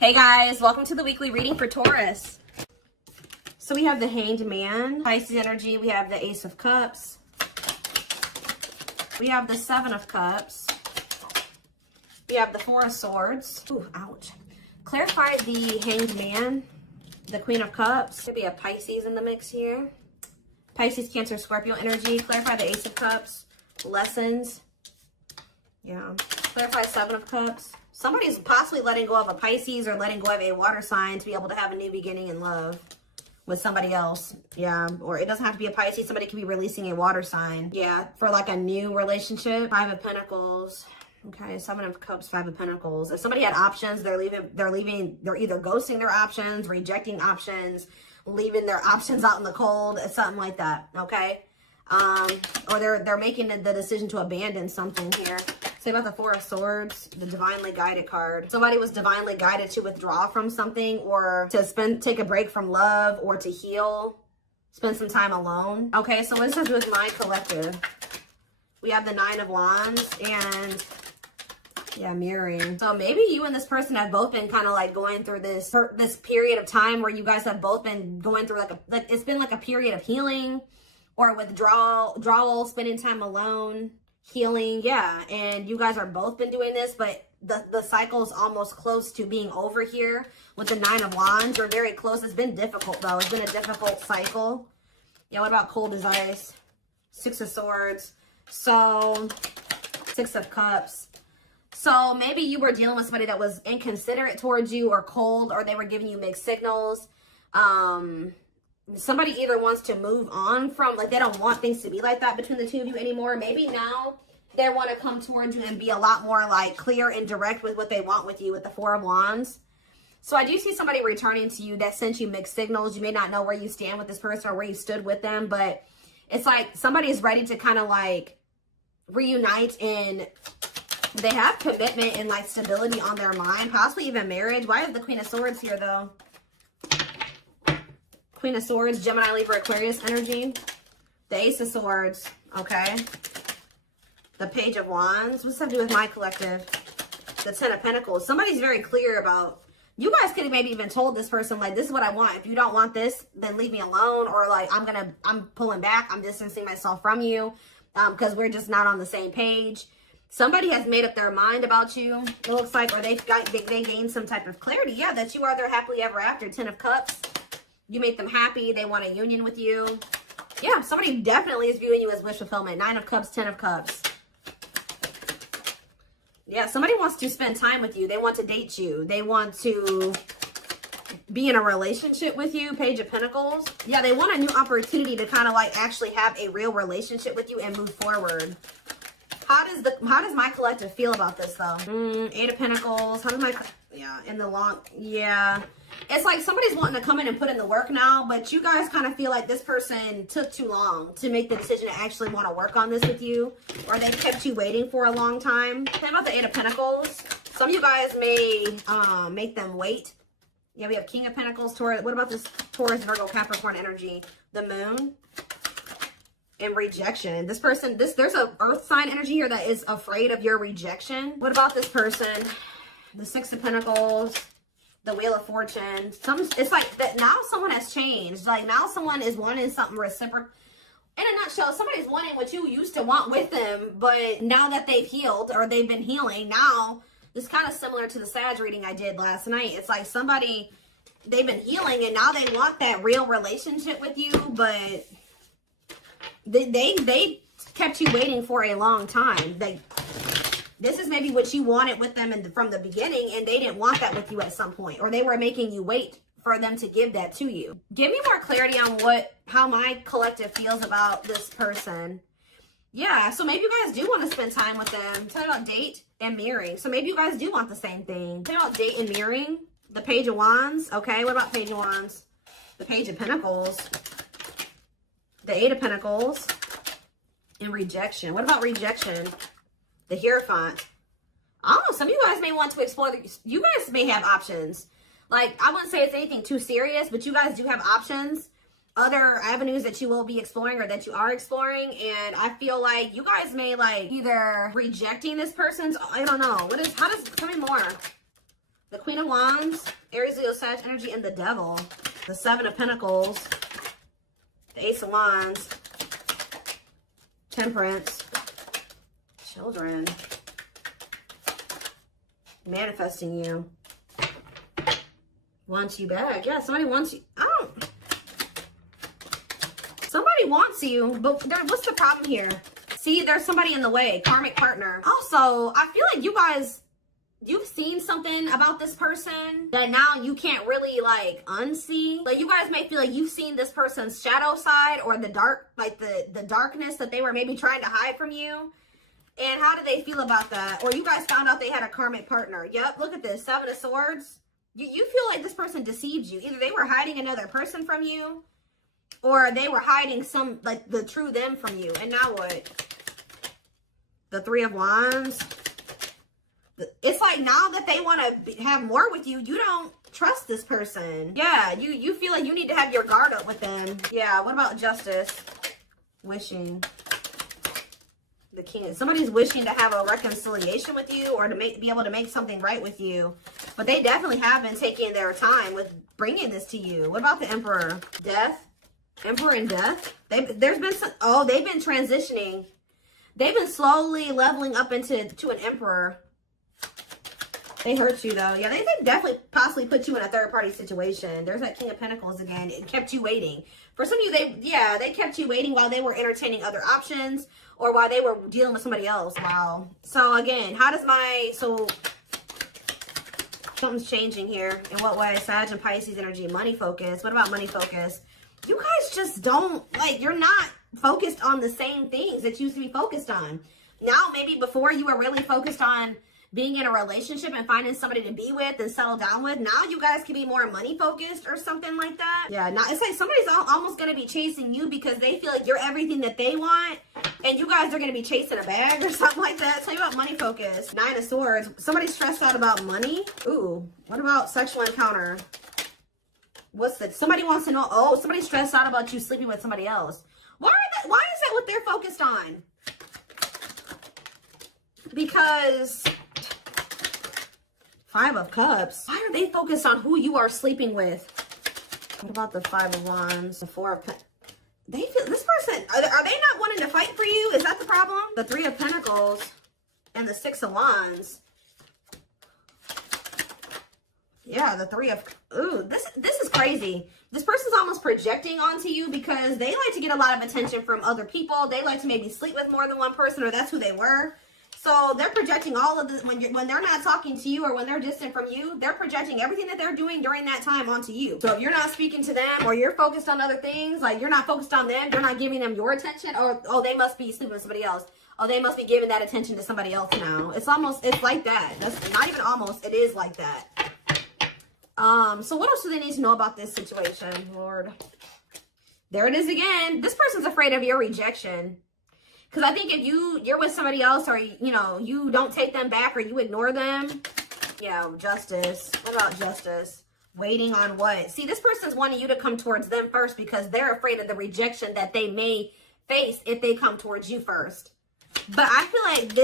Hey guys, welcome to the weekly reading for Taurus. So we have the Hanged Man, Pisces energy. We have the Ace of Cups. We have the Seven of Cups. We have the Four of Swords. Ooh, ouch. Clarify the Hanged Man, the Queen of Cups. Could be a Pisces in the mix here. Pisces, Cancer, Scorpio energy. Clarify the Ace of Cups. Lessons. Yeah. Clarify Seven of Cups. Somebody's possibly letting go of a Pisces or letting go of a water sign to be able to have a new beginning in love with somebody else. Yeah. Or it doesn't have to be a Pisces. Somebody could be releasing a water sign. Yeah. For like a new relationship. Five of Pentacles. Okay. Seven of Cups, Five of Pentacles. If somebody had options, they're either ghosting their options, rejecting options, leaving their options out in the cold, something like that. Okay. Or they're making the decision to abandon something here. Say about the Four of Swords, the divinely guided card. Somebody was divinely guided to withdraw from something or to take a break from love or to heal, spend some time alone. Okay, so what does this have to do with my collective? We have the Nine of Wands and yeah, mirroring. So maybe you and this person have both been kind of like going through this period of time where you guys have both been going through like it's been like a period of healing or withdrawal, spending time alone. Healing, yeah, and you guys are both been doing this, but the cycle is almost close to being over here with the Nine of Wands. You're very close. It's been difficult though. It's been a difficult cycle. Yeah, what about cold as ice? Six of Swords. So Six of Cups. So maybe you were dealing with somebody that was inconsiderate towards you or cold, or they were giving you mixed signals. Somebody either wants to move on from, like, they don't want things to be like that between the two of you anymore. Maybe now they want to come towards you and be a lot more, like, clear and direct with what they want with you with the Four of Wands. So I do see somebody returning to you that sent you mixed signals. You may not know where you stand with this person or where you stood with them, but it's like somebody is ready to kind of, like, reunite, and they have commitment and, like, stability on their mind, possibly even marriage. Why is the Queen of Swords here, though? Queen of Swords, Gemini, Libra, Aquarius energy. The Ace of Swords, okay. The Page of Wands. What's that do with my collective? The Ten of Pentacles. Somebody's very clear about, you guys could have maybe even told this person, like, this is what I want. If you don't want this, then leave me alone. Or like, I'm pulling back. I'm distancing myself from you because we're just not on the same page. Somebody has made up their mind about you, it looks like, or they gained some type of clarity. Yeah, that you are their happily ever after. Ten of Cups. You make them happy. They want a union with you. Yeah, somebody definitely is viewing you as wish fulfillment. Nine of Cups, Ten of Cups. Yeah, somebody wants to spend time with you. They want to date you. They want to be in a relationship with you. Page of Pentacles. Yeah, they want a new opportunity to kind of like actually have a real relationship with you and move forward. How does my collective feel about this though? Eight of Pentacles. How does my, yeah, in the long, yeah. It's like somebody's wanting to come in and put in the work now, but you guys kind of feel like this person took too long to make the decision to actually want to work on this with you, or they kept you waiting for a long time. Think about the Eight of Pentacles. Some of you guys may make them wait. Yeah, we have King of Pentacles, Taurus. What about this Taurus, Virgo, Capricorn energy? The Moon and rejection. This person, there's a earth sign energy here that is afraid of your rejection. What about this person? The Six of Pentacles. The Wheel of Fortune. It's like that now someone has changed. Like now someone is wanting something reciprocal. In a nutshell, somebody's wanting what you used to want with them, but now that they've healed or they've been healing, now this is kind of similar to the Sag reading I did last night. It's like somebody, they've been healing and now they want that real relationship with you, but they kept you waiting for a long time. This is maybe what you wanted with them from the beginning, and they didn't want that with you at some point, or they were making you wait for them to give that to you. Give me more clarity on how my collective feels about this person. Yeah, so maybe you guys do want to spend time with them. Tell me about date and mirroring. So maybe you guys do want the same thing. Tell me about date and mirroring. The Page of Wands. Okay, what about Page of Wands? The Page of Pentacles. The Eight of Pentacles. And rejection. What about rejection? The Hierophant. I don't know. Some of you guys may want to explore. You guys may have options. Like, I wouldn't say it's anything too serious, but you guys do have options. Other avenues that you will be exploring or that you are exploring. And I feel like you guys may like either rejecting this person's, I don't know. How does, tell me more. The Queen of Wands, Aries, Leo, Sag energy, and the Devil. The Seven of Pentacles, the Ace of Wands, Temperance, Children, manifesting you, wants you back. Yeah, somebody wants you. Somebody wants you, but what's the problem here? See, there's somebody in the way, karmic partner. Also, I feel like you guys, you've seen something about this person that now you can't really like unsee. Like you guys may feel like you've seen this person's shadow side or the dark, like the darkness that they were maybe trying to hide from you. And how did they feel about that? Or you guys found out they had a karmic partner. Yep, look at this, Seven of Swords. You feel like this person deceived you. Either they were hiding another person from you, or they were hiding some, like the true them from you. And now what? The Three of Wands. It's like now that they want to have more with you, you don't trust this person. Yeah, you feel like you need to have your guard up with them. Yeah, what about Justice? Wishing. The King. Somebody's wishing to have a reconciliation with you or to be able to make something right with you. But they definitely have been taking their time with bringing this to you. What about the Emperor? Death. Emperor and Death. There's been some, they've been transitioning. They've been slowly leveling up into an Emperor. They hurt you though. Yeah, they definitely possibly put you in a third party situation. There's that King of Pentacles again. It kept you waiting. For some of you, they kept you waiting while they were entertaining other options or while they were dealing with somebody else. Wow. So again, something's changing here. In what way? Sag and Pisces energy, money focus. What about money focus? You guys just don't, you're not focused on the same things that you used to be focused on. Now, maybe before you were really focused on being in a relationship and finding somebody to be with and settle down with. Now you guys can be more money focused or something like that. Yeah, now it's like somebody's almost going to be chasing you because they feel like you're everything that they want. And you guys are going to be chasing a bag or something like that. Tell you about money focus. Nine of Swords. Somebody's stressed out about money. Ooh, what about sexual encounter? Somebody wants to know, somebody's stressed out about you sleeping with somebody else. Why is that what they're focused on? Because Five of Cups. Why are they focused on who you are sleeping with? What about the Five of Wands? The Four of Pentacles. They feel this person, are they not wanting to fight for you? Is that the problem? The Three of Pentacles and the Six of Wands. Yeah, the Three of, this is crazy. This person's almost projecting onto you because they like to get a lot of attention from other people. They like to maybe sleep with more than one person, or that's who they were. So they're projecting all of this when they're not talking to you or when they're distant from you, they're projecting everything that they're doing during that time onto you. So if you're not speaking to them or you're focused on other things, like you're not focused on them, you're not giving them your attention, or, they must be sleeping with somebody else. Oh, they must be giving that attention to somebody else now. It's like that. That's not even almost, it is like that. So what else do they need to know about this situation, Lord? There it is again. This person's afraid of your rejection. Because I think if you're with somebody else or, you don't take them back or you ignore them. Yeah, Justice. What about Justice? Waiting on what? See, this person's wanting you to come towards them first because they're afraid of the rejection that they may face if they come towards you first. But I feel like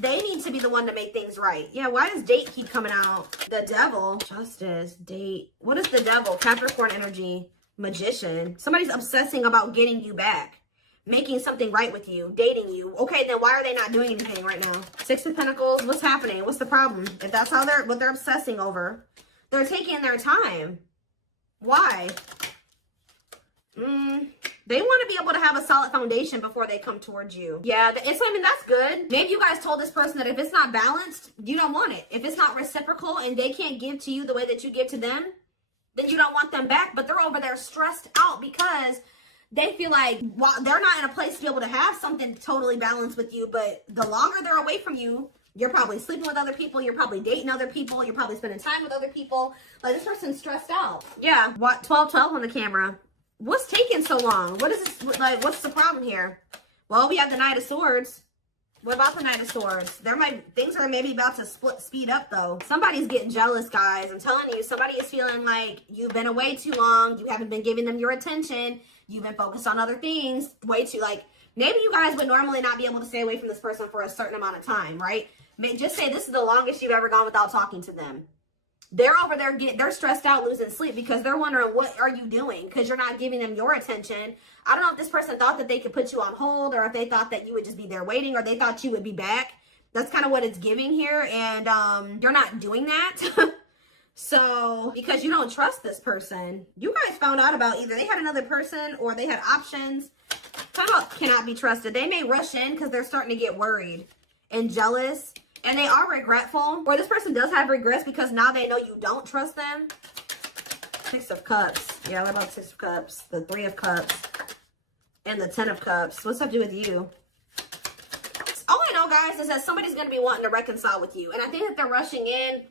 they need to be the one to make things right. Yeah, why does date keep coming out? The Devil. Justice. Date. What is the Devil? Capricorn energy. Magician. Somebody's obsessing about getting you back. Making something right with you, dating you. Okay, then why are they not doing anything right now? Six of Pentacles, what's happening? What's the problem? If that's what they're obsessing over, they're taking their time. Why? They want to be able to have a solid foundation before they come towards you. Yeah, that's good. Maybe you guys told this person that if it's not balanced, you don't want it. If it's not reciprocal and they can't give to you the way that you give to them, then you don't want them back. But they're over there stressed out because they feel like they're not in a place to be able to have something totally balanced with you. But the longer they're away from you, you're probably sleeping with other people. You're probably dating other people. You're probably spending time with other people. Like, this person's stressed out. Yeah. What? 12-12 on the camera. What's taking so long? What is this? Like, what's the problem here? Well, we have the Knight of Swords. What about the Knight of Swords? Things are maybe about to speed up though. Somebody's getting jealous, guys. I'm telling you, somebody is feeling like you've been away too long. You haven't been giving them your attention. You've been focused on other things way too, maybe you guys would normally not be able to stay away from this person for a certain amount of time, right? Just say this is the longest you've ever gone without talking to them. They're over there they're stressed out, losing sleep, because they're wondering, what are you doing? Because you're not giving them your attention. I don't know if this person thought that they could put you on hold, or if they thought that you would just be there waiting, or they thought you would be back. That's kind of what it's giving here. And you're not doing that. So, because you don't trust this person. You guys found out about either they had another person or they had options. Talk about cannot be trusted. They may rush in because they're starting to get worried and jealous. And they are regretful. Or this person does have regrets because now they know you don't trust them. Six of Cups. Yeah, what about Six of Cups? The Three of Cups. And the Ten of Cups. What's up to do with you? All I know, guys, is that somebody's going to be wanting to reconcile with you. And I think that they're rushing in.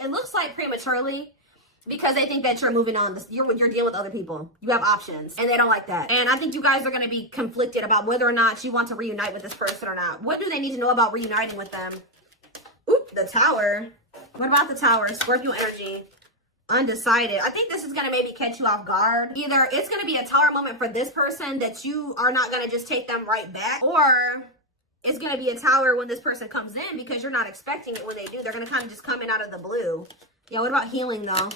It looks like prematurely, because they think that you're moving on. You're dealing with other people. You have options, and they don't like that. And I think you guys are going to be conflicted about whether or not you want to reunite with this person or not. What do they need to know about reuniting with them? Oop, the Tower. What about the Tower? Scorpio energy. Undecided. I think this is going to maybe catch you off guard. Either it's going to be a Tower moment for this person that you are not going to just take them right back, or it's going to be a Tower when this person comes in, because you're not expecting it when they do. They're going to kind of just come in out of the blue. Yeah, what about healing, though?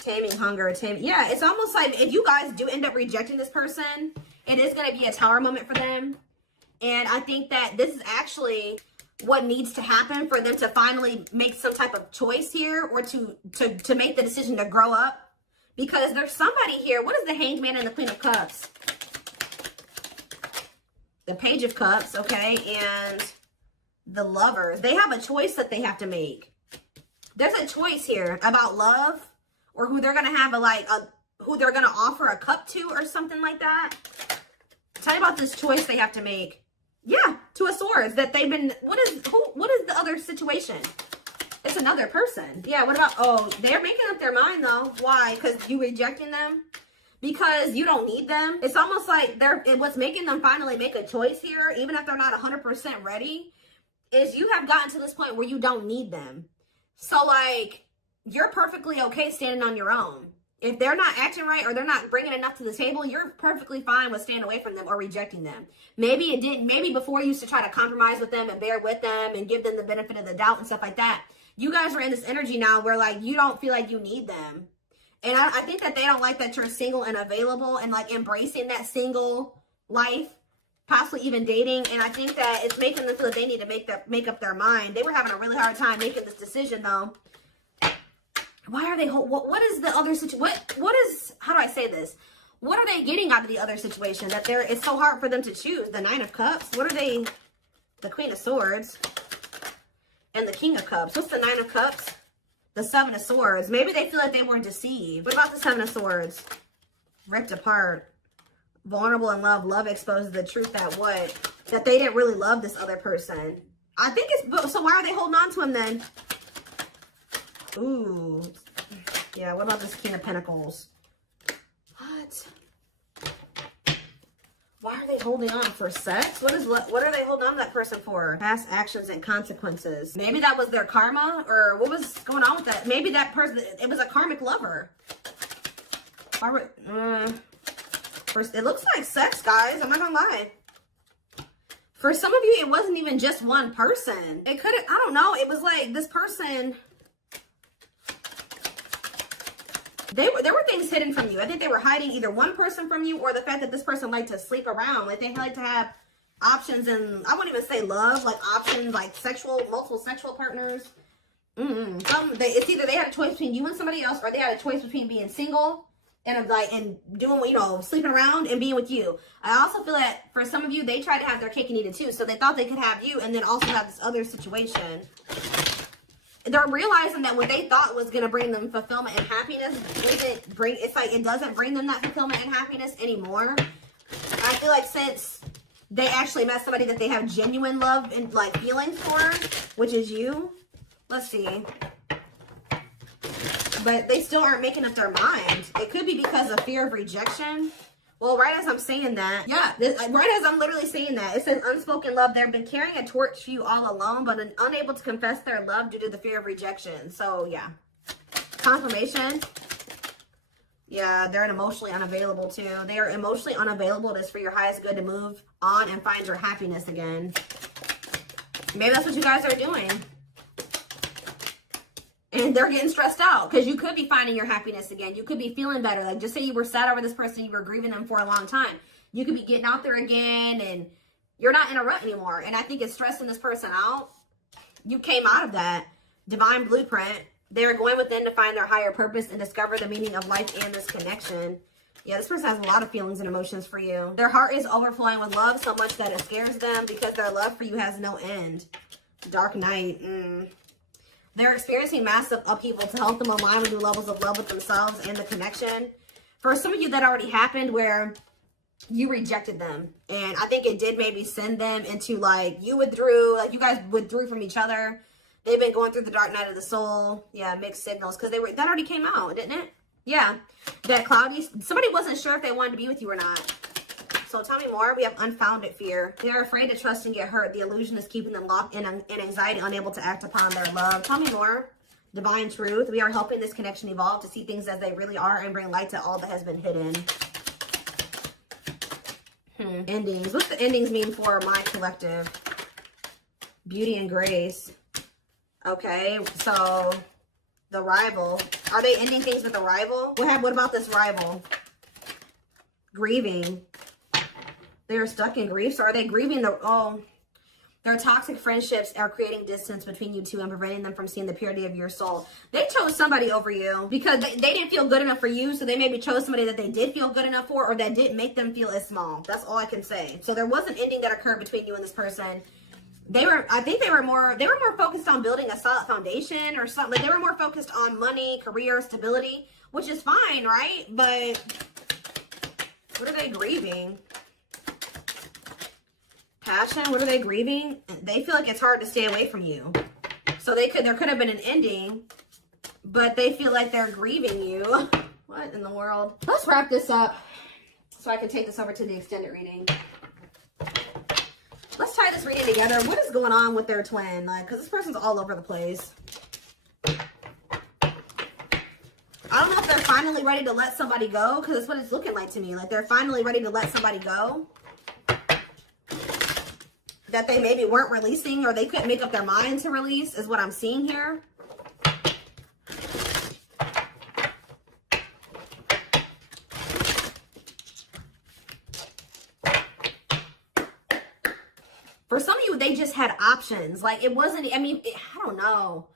Taming hunger. Yeah, it's almost like if you guys do end up rejecting this person, it is going to be a Tower moment for them. And I think that this is actually what needs to happen for them to finally make some type of choice here, or to make the decision to grow up. Because there's somebody here. What is the Hanged Man and the Queen of Cups? The Page of Cups, okay, and the Lovers. They have a choice that they have to make. There's a choice here about love, or who they're gonna have who they're gonna offer a cup to, or something like that. Tell me about this choice they have to make. Yeah, Two of Swords. That they've been. What is the other situation? It's another person. Yeah. What about? Oh, they're making up their mind though. Why? Because you rejecting them. Because you don't need them. It's almost like what's making them finally make a choice here, even if they're not 100% ready, is you have gotten to this point where you don't need them. So, like, you're perfectly okay standing on your own. If they're not acting right, or they're not bringing enough to the table, you're perfectly fine with staying away from them or rejecting them. Maybe before you used to try to compromise with them and bear with them and give them the benefit of the doubt and stuff like that. You guys are in this energy now where, like, you don't feel like you need them. And I think that they don't like that you're single and available and, like, embracing that single life, possibly even dating. And I think that it's making them feel that they need to make up their mind. They were having a really hard time making this decision, though. Why are they, what is the other situation? What is, how do I say this? What are they getting out of the other situation? That it's so hard for them to choose. The Nine of Cups. What are they, the Queen of Swords and the King of Cups. What's the Nine of Cups? The Seven of Swords. Maybe they feel like they were deceived. What about the Seven of Swords? Ripped apart. Vulnerable in love. Love exposes the truth that what? That they didn't really love this other person. I think it's, so why are they holding on to him then? Ooh. Yeah, what about this King of Pentacles? What? Why are they holding on? For sex? What are they holding on to that person for? Past actions and consequences. Maybe that was their karma, or what was going on with that? Maybe that person, it was a karmic lover. Why were, first, it looks like sex, guys. I'm not gonna lie. For some of you, it wasn't even just one person. It could have, I don't know. It was like this person, there were things hidden from you. I think they were hiding either one person from you, or the fact that this person liked to sleep around. Like, they like to have options, and I won't even say love, like options, like multiple sexual partners. It's either they had a choice between you and somebody else, or they had a choice between being single and doing, sleeping around and being with you. I also feel that for some of you, they tried to have their cake and eat it too. So they thought they could have you and then also have this other situation. They're realizing that what they thought was going to bring them fulfillment and happiness it doesn't bring them that fulfillment and happiness anymore. I feel like since they actually met somebody that they have genuine love and like feelings for, which is you. Let's see. But they still aren't making up their mind. It could be because of fear of rejection. Well, right as I'm saying that, yeah, right as I'm literally saying that, it says unspoken love. They've been carrying a torch for you all alone, but unable to confess their love due to the fear of rejection. So, yeah. Confirmation. Yeah, they're emotionally unavailable, too. They are emotionally unavailable. It is for your highest good to move on and find your happiness again. Maybe that's what you guys are doing. And they're getting stressed out because you could be finding your happiness again. You could be feeling better. Like, just say you were sad over this person, you were grieving them for a long time. You could be getting out there again and you're not in a rut anymore. And I think it's stressing this person out. You came out of that divine blueprint. They're going within to find their higher purpose and discover the meaning of life and this connection. Yeah, this person has a lot of feelings and emotions for you. Their heart is overflowing with love so much that it scares them because their love for you has no end. Dark Knight. They're experiencing massive upheaval to help them align with new levels of love with themselves and the connection. For some of you, that already happened where you rejected them. And I think it did maybe send them into, like, you withdrew. Like, you guys withdrew from each other. They've been going through the dark night of the soul. Yeah, mixed signals. Because that already came out, didn't it? Yeah. That cloudy. Somebody wasn't sure if they wanted to be with you or not. So tell me more. We have unfounded fear. They're afraid to trust and get hurt. The illusion is keeping them locked in anxiety, unable to act upon their love. Tell me more. Divine truth. We are helping this connection evolve to see things as they really are and bring light to all that has been hidden. Endings. What's the endings mean for my collective? Beauty and grace. Okay, so the rival. Are they ending things with a rival? What about this rival? Grieving. They're stuck in grief. So are they grieving their toxic friendships are creating distance between you two and preventing them from seeing the purity of your soul. They chose somebody over you because they didn't feel good enough for you. So they maybe chose somebody that they did feel good enough for, or that didn't make them feel as small. That's all I can say. So there was an ending that occurred between you and this person. I think they were more focused on building a solid foundation or something. Like, they were more focused on money, career, stability, which is fine, right? But what are they grieving? Passion. What are they grieving? They feel like it's hard to stay away from you. So there could have been an ending, but they feel like they're grieving you. What in the world? Let's wrap this up so I can take this over to the extended reading. Let's tie this reading together. What is going on with their twin? Like, because this person's all over the place. I don't know if they're finally ready to let somebody go, because that's what it's looking like to me. Like, they're finally ready to let somebody go that they maybe weren't releasing, or they couldn't make up their mind to release, is what I'm seeing here. For some of you, they just had options. Like, it wasn't, I mean, I don't know.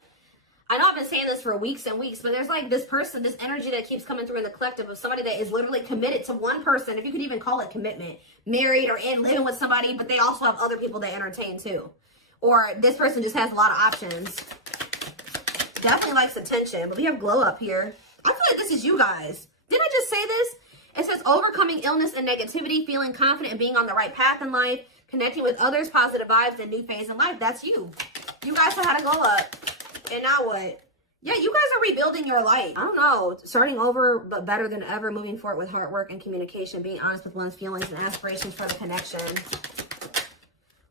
I know I've been saying this for weeks and weeks, but there's like this person, this energy that keeps coming through in the collective of somebody that is literally committed to one person, if you could even call it commitment, married or in living with somebody, but they also have other people they entertain too. Or this person just has a lot of options. Definitely likes attention, but we have glow up here. I feel like this is you guys. Didn't I just say this? It says overcoming illness and negativity, feeling confident and being on the right path in life, connecting with others, positive vibes, and new phase in life. That's you. You guys know how to glow up. And now what? Yeah, you guys are rebuilding your life. I don't know. Starting over, but better than ever. Moving forward with hard work and communication. Being honest with one's feelings and aspirations for the connection.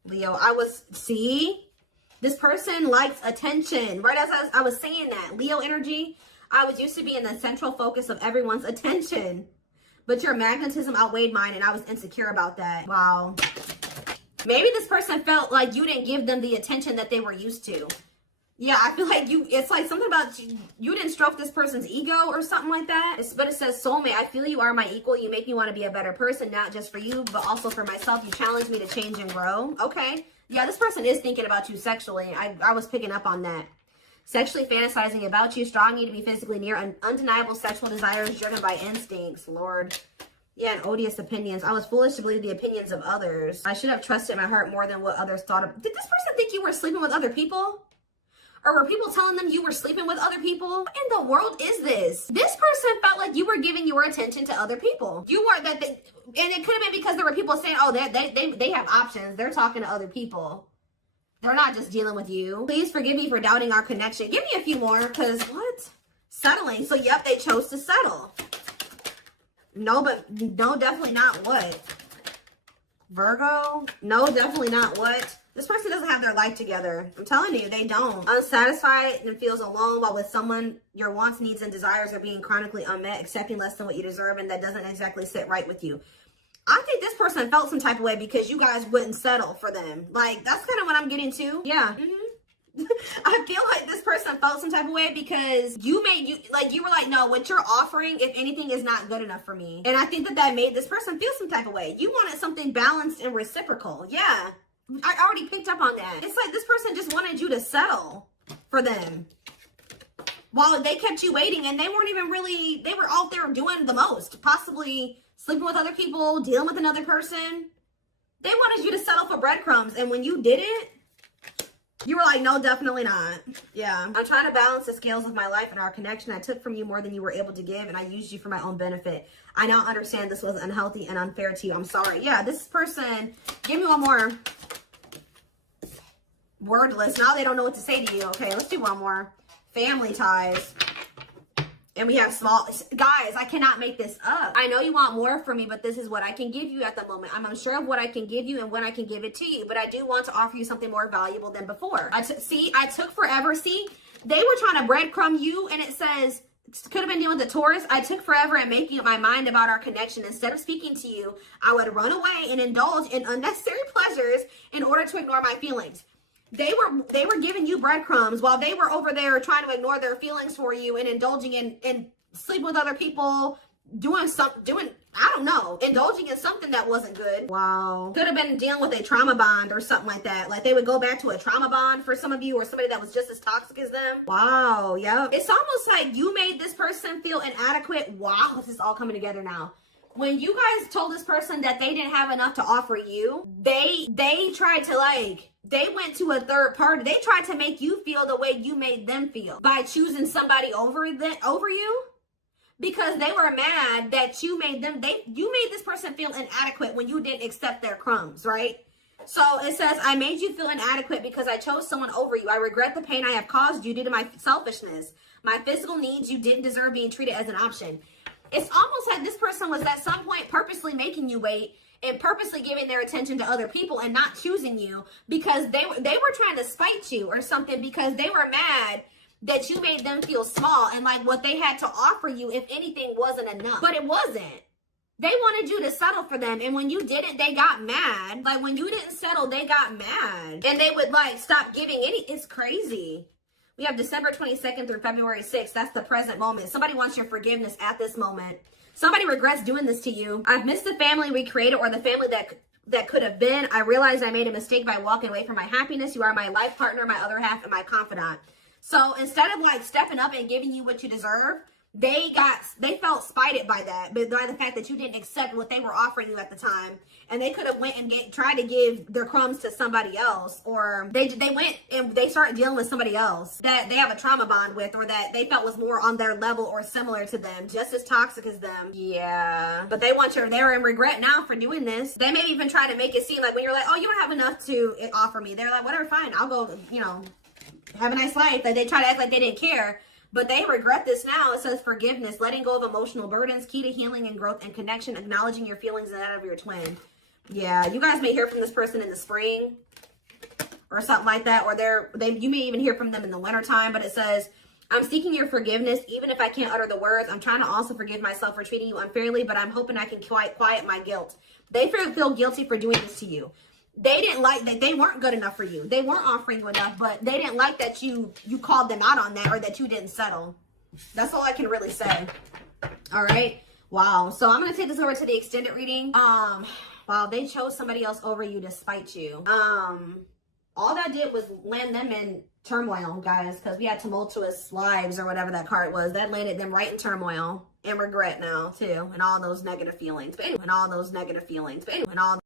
Leo, see? This person likes attention. Right as I was saying that. Leo energy. I was used to be in the central focus of everyone's attention. But your magnetism outweighed mine, and I was insecure about that. Wow. Maybe this person felt like you didn't give them the attention that they were used to. Yeah, I feel like it's like something about you didn't stroke this person's ego or something like that. But it says, soulmate, I feel you are my equal. You make me want to be a better person, not just for you, but also for myself. You challenge me to change and grow. Okay. Yeah, this person is thinking about you sexually. I was picking up on that. Sexually fantasizing about you, strong need to be physically near, undeniable sexual desires driven by instincts. Lord. Yeah, and odious opinions. I was foolish to believe the opinions of others. I should have trusted my heart more than what others thought of. Did this person think you were sleeping with other people? Or were people telling them you were sleeping with other people? What in the world is this? This person felt like you were giving your attention to other people. You weren't and it could have been because there were people saying, oh, they have options. They're talking to other people. They're not just dealing with you. Please forgive me for doubting our connection. Give me a few more, because what? Settling. So, yep, they chose to settle. No, definitely not what? Virgo? No, definitely not what? This person doesn't have their life together. I'm telling you, they don't. Unsatisfied and feels alone while with someone your wants, needs, and desires are being chronically unmet, accepting less than what you deserve, and that doesn't exactly sit right with you. I think this person felt some type of way because you guys wouldn't settle for them. Like, that's kind of what I'm getting to. Yeah. I feel like this person felt some type of way because you were like, no, what you're offering, if anything, is not good enough for me. And I think that made this person feel some type of way. You wanted something balanced and reciprocal. Yeah, I already picked up on that. It's like this person just wanted you to settle for them while they kept you waiting, and they weren't even really, they were out there doing the most, possibly sleeping with other people, dealing with another person. They wanted you to settle for breadcrumbs, and when you didn't, you were like, no, definitely not. Yeah. I'm trying to balance the scales of my life and our connection. I took from you more than you were able to give, and I used you for my own benefit. I now understand this was unhealthy and unfair to you. I'm sorry. Yeah, this person, give me one more. Wordless. Now they don't know what to say to you. Okay, let's do one more. Family ties. And we have small, guys, I cannot make this up. I know you want more from me, but this is what I can give you at the moment. I'm unsure of what I can give you and when I can give it to you, but I do want to offer you something more valuable than before. I took forever. See, they were trying to breadcrumb you, and it says, could have been dealing with the Taurus. I took forever at making up my mind about our connection. Instead of speaking to you, I would run away and indulge in unnecessary pleasures in order to ignore my feelings. They were giving you breadcrumbs while they were over there trying to ignore their feelings for you and indulging in sleeping with other people, I don't know, indulging in something that wasn't good. Wow. Could have been dealing with a trauma bond or something like that. Like they would go back to a trauma bond for some of you, or somebody that was just as toxic as them. Wow. Yep. It's almost like you made this person feel inadequate. Wow. This is all coming together now. When you guys told this person that they didn't have enough to offer you, they tried to they went to a third party. They tried to make you feel the way you made them feel by choosing somebody over you, because they were mad that you made this person feel inadequate when you didn't accept their crumbs, right? So it says, I made you feel inadequate because I chose someone over you. I regret the pain I have caused you due to my selfishness. My physical needs, you didn't deserve being treated as an option. It's almost like this person was at some point purposely making you wait and purposely giving their attention to other people and not choosing you because they were trying to spite you or something, because they were mad that you made them feel small and like what they had to offer you, if anything, wasn't enough. But it wasn't. They wanted you to settle for them, and when you didn't, they got mad. Like when you didn't settle, they got mad, and they would like stop giving any. It's crazy. We have December 22nd through February 6th. That's the present moment. Somebody wants your forgiveness at this moment. Somebody regrets doing this to you. I've missed the family we created, or the family that could have been. I realized I made a mistake by walking away from my happiness. You are my life partner, my other half, and my confidant. So instead of like stepping up and giving you what you deserve, they felt spited by that, but by the fact that you didn't accept what they were offering you at the time, and they could have went and tried to give their crumbs to somebody else, or they went and they started dealing with somebody else that they have a trauma bond with, or that they felt was more on their level or similar to them, just as toxic as them. Yeah, but they're in regret now for doing this. They may even try to make it seem like when you're like, oh, you don't have enough to offer me, they're like, whatever, fine, I'll go, have a nice life. Like they try to act like they didn't care. But they regret this now. It says forgiveness, letting go of emotional burdens, key to healing and growth and connection, acknowledging your feelings and that of your twin. Yeah, you guys may hear from this person in the spring or something like that, or you may even hear from them in the wintertime. But it says, I'm seeking your forgiveness, even if I can't utter the words. I'm trying to also forgive myself for treating you unfairly, but I'm hoping I can quiet my guilt. They feel guilty for doing this to you. They didn't like that they weren't good enough for you. They weren't offering you enough, but they didn't like that you called them out on that, or that you didn't settle. That's all I can really say. All right. Wow. So I'm going to take this over to the extended reading. Wow, they chose somebody else over you to spite you. All that did was land them in turmoil, guys, because we had tumultuous lives, or whatever that card was. That landed them right in turmoil and regret now too, and all those negative feelings. But anyway,